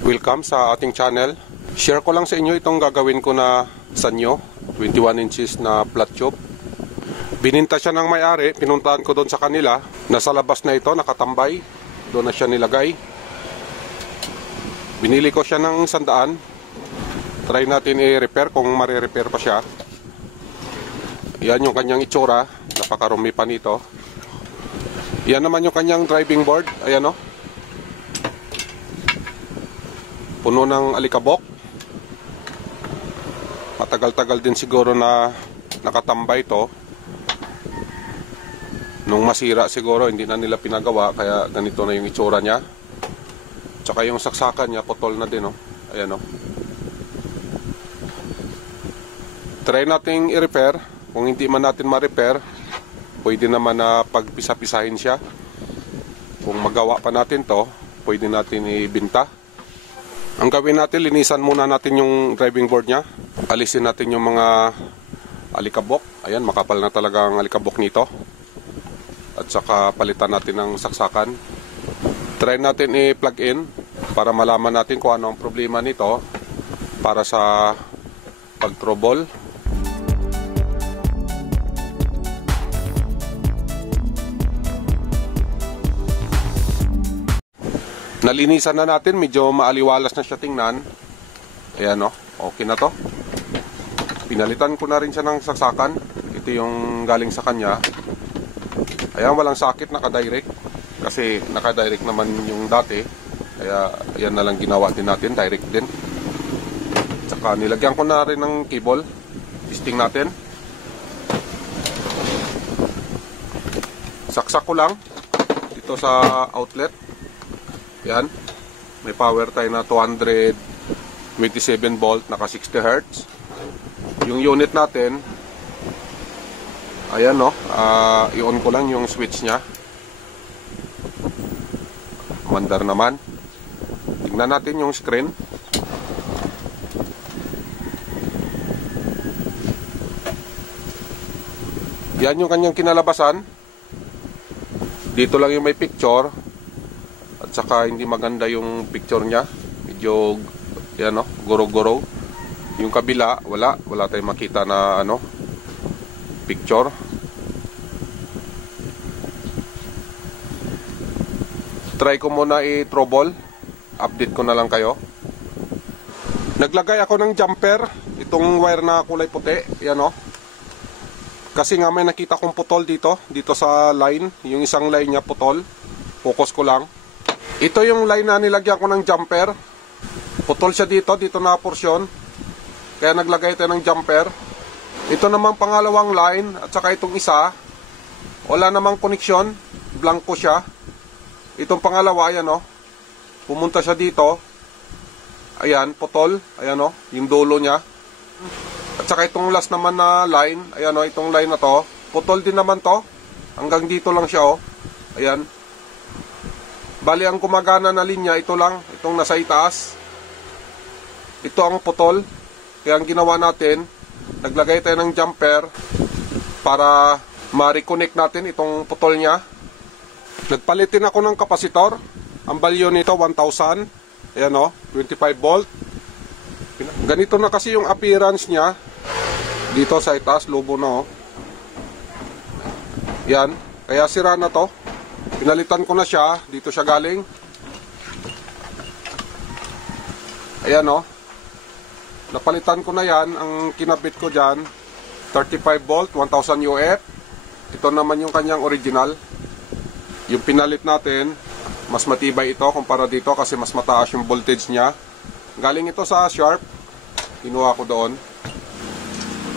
Welcome sa ating channel. Share ko lang sa inyo itong gagawin ko na sanyo, 21 inches na flat tube. Bininta siya ng may-ari, pinuntahan ko doon sa kanila. Nasa labas na ito, nakatambay. Doon na siya nilagay. Binili ko siya ng 100. Try natin i-repair kung mare-repair pa siya. Yan yung kanyang itsura. Napakarumi pa nito. Yan naman yung kanyang driving board. Ayan o. Puno ng alikabok. Matagal-tagal din siguro na nakatambay to. Nung masira siguro hindi na nila pinagawa, kaya ganito na yung itsura niya. Tsaka yung saksakan niya putol na din, oh. Ayan, oh. Try nating i-repair. Kung hindi man natin ma-repair, pwede naman na pagpisa-pisahin siya. Kung magawa pa natin to, pwede natin ibinta. Ang gawin natin, linisan muna natin yung driving board niya. Alisin natin yung mga alikabok. Ayan, makapal na talaga ang alikabok nito. At saka palitan natin ng saksakan. Try natin i-plug in para malaman natin kung ano ang problema nito para sa pag-trouble. Nalinisan na natin, medyo maaliwalas na siya tingnan. Ayan, oh, okay na to. Pinalitan ko na rin siya ng saksakan. Ito yung galing sa kanya. Ayan, walang sakit, naka-direct. Kasi naka-direct naman yung dati. Kaya yan na lang ginawa din natin, direct din. Tsaka nilagyan ko na rin ng cable. Testing natin. Saksak ko lang dito sa outlet. Yan, may power tayo na 227 volt, naka 60 Hz. Yung unit natin, ayan, no, i-on ko lang yung switch nya. Mandar naman. Tingnan natin yung screen. Yan yung kanyang kinalabasan. Dito lang yung may picture. At saka hindi maganda yung picture niya. Medyo yan, no, guro-guro. Yung kabila, wala tayong makita na ano picture. Try ko muna i-trouble. Update ko na lang kayo. Naglagay ako ng jumper, itong wire na kulay puti, yan, no. Kasi nga may nakita kong putol dito sa line, yung isang line niya putol. Focus ko lang. Ito yung line na nilagyan ko ng jumper. Putol siya dito na porsyon. Kaya naglagay tayo ng jumper. Ito namang pangalawang line at saka itong isa, wala namang koneksyon, blanco siya. Itong pangalawa, ayan, oh. Pumunta siya dito. Ayan, putol. Ayan, oh, yung dulo niya. At saka itong last naman na line, ayan, oh, itong line na to, putol din naman to. Hanggang dito lang siya, oh. Ayan. Bali, ang gumagana na linya, ito lang, itong nasa itaas. Ito ang putol. Kaya ang ginawa natin, naglagay tayo ng jumper para ma-reconnect natin itong putol niya. Nagpalitin ako ng kapasitor. Ang value nito 1,000. Ayan, o, 25 volt. Ganito na kasi yung appearance niya. Dito sa itaas, lubo na, o. Yan, kaya sira na to. Pinalitan ko na siya. Dito siya galing. Ayan, o. Napalitan ko na yan. Ang kinabit ko dyan, 35 volt, 1000 UF. Ito naman yung kanyang original. Yung pinalit natin, mas matibay ito kumpara dito kasi mas mataas yung voltage niya. Galing ito sa Sharp. Kinuha ko doon.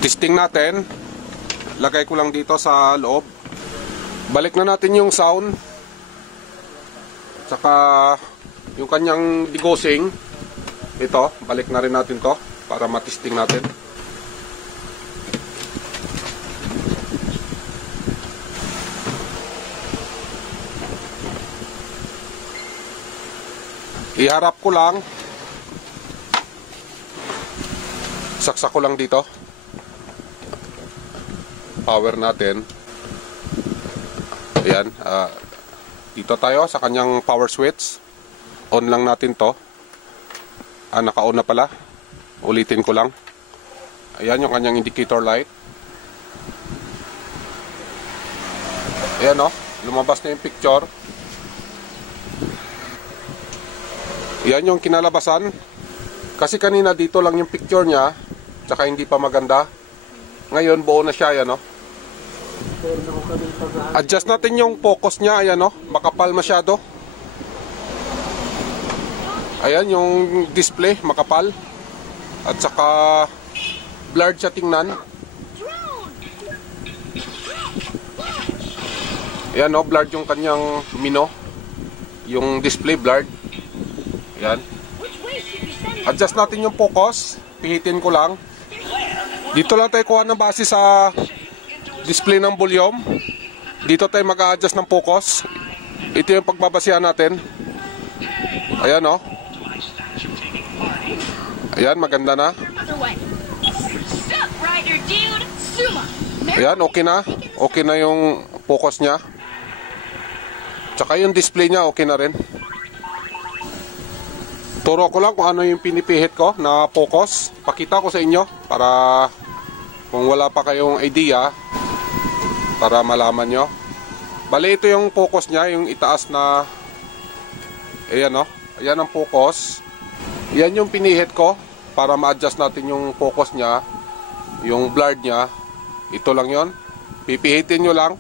Testing natin. Lagay ko lang dito sa loob. Balik na natin yung sound. Tsaka yung kanyang degaussing. Ito, balik na rin natin to para matesting natin. Iharap ko lang. Saksak ko lang dito. Power natin. Ayan, dito tayo sa kanyang power switch. On lang natin to. Naka-on na pala. Ulitin ko lang. Ayan yung kanyang indicator light. Ayan o, lumabas na yung picture. Ayan yung kinalabasan. Kasi kanina dito lang yung picture niya, tsaka hindi pa maganda. Ngayon buo na siya, ayan o. Adjust natin yung focus niya, ayan o, makapal masyado. Ayan yung display, makapal. At saka blurred siya tingnan. Ayan o, blurred yung kanyang mino. Yung display blurred. Ayan. Adjust natin yung focus. Pihitin ko lang. Dito lang tayo kuha ng base sa display ng volume. Dito tayo mag-a-adjust ng focus. Ito yung pagbabasihan natin. Ayan o. Ayan, maganda na. Ayan, okay na. Okay na yung focus niya. Tsaka yung display niya, okay na rin. Turo ko lang kung ano yung pinipihit ko na focus. Pakita ko sa inyo para kung wala pa kayong idea, para malaman nyo. Bali, ito yung focus niya, yung itaas na, ayan o, ayan ang focus. Yan yung pinihit ko para ma-adjust natin yung focus niya, yung blurred niya. Ito lang yon. Pipihitin nyo lang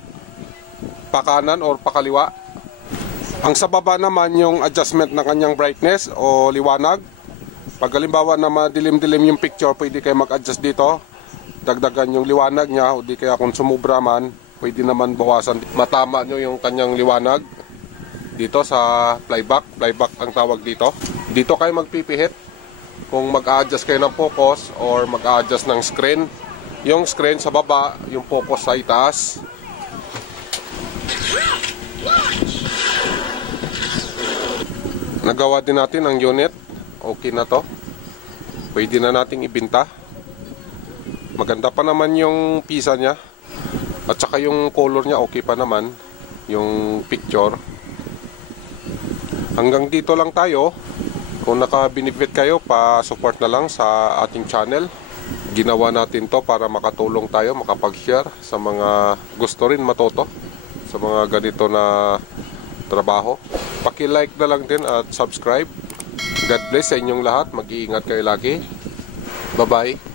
pakanan or pakaliwa. Ang sa baba naman yung adjustment ng kanyang brightness o liwanag. Pag halimbawa na madilim-dilim yung picture, pwede kayo mag-adjust dito. Dagdagan yung liwanag niya, o di kaya kung sumubra man, pwede naman bawasan. Matama nyo yung kanyang liwanag dito sa flyback. Flyback ang tawag dito. Dito kayo magpipihit kung mag-a-adjust kayo ng focus or mag-a-adjust ng screen. Yung screen sa baba, yung focus sa itaas. Nagawa din natin ang unit. Okay na to. Pwede na nating ibenta. Maganda pa naman yung pisa niya. At saka yung color niya okay pa naman. Yung picture. Hanggang dito lang tayo. Kung naka-benefit kayo, pa-support na lang sa ating channel. Ginawa natin to para makatulong tayo, makapag-share sa mga gusto rin matuto sa mga ganito na trabaho. Paki-like na lang din at subscribe. God bless sa inyong lahat. Mag-iingat kayo lagi. Bye-bye.